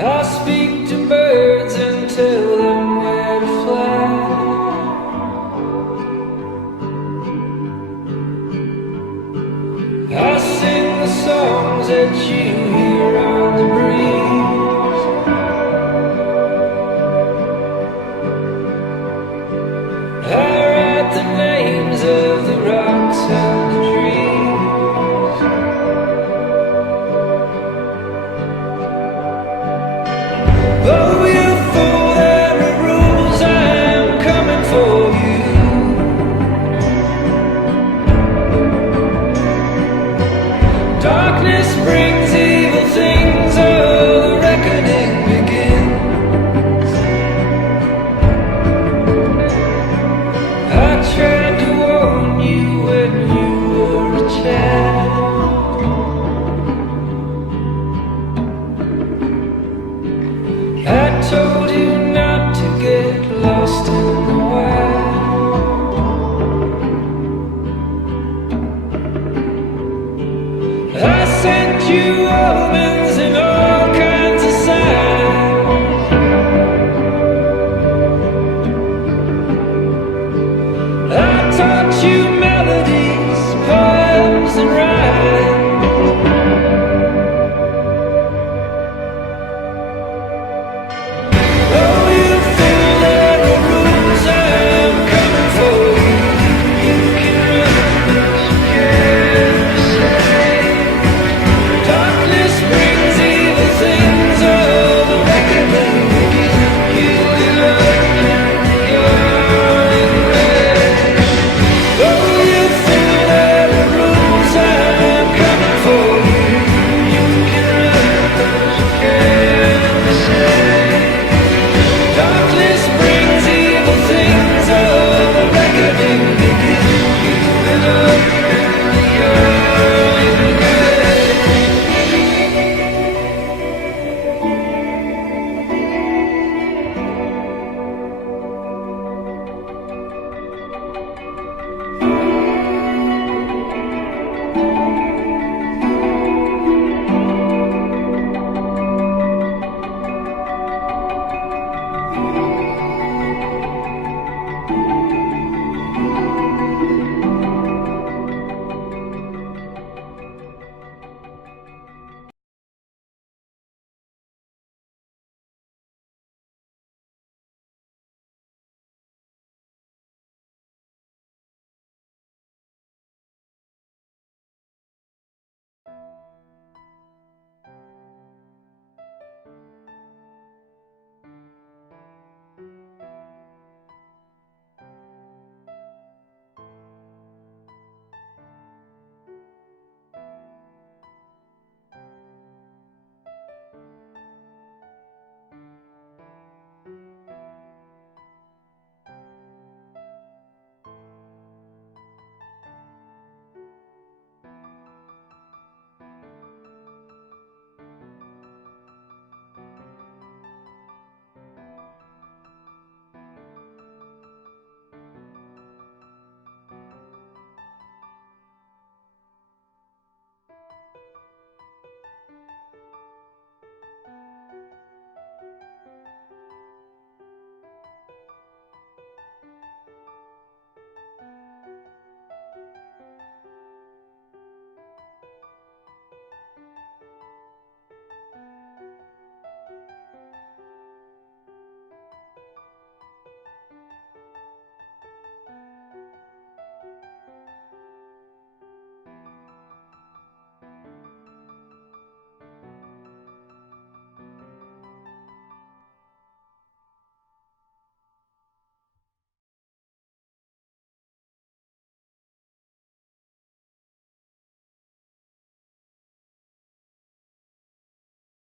I speak to birds and tell them where to fly. I sing the songs that you hear on the breeze. I write the names of the rocks and the trees. Oh, you fool, there are rules, I am coming for you. Darkness brings evil things, oh, the reckoning begins. I tried to warn you when you were a child. I told you not to get lost in the wild. I sent you home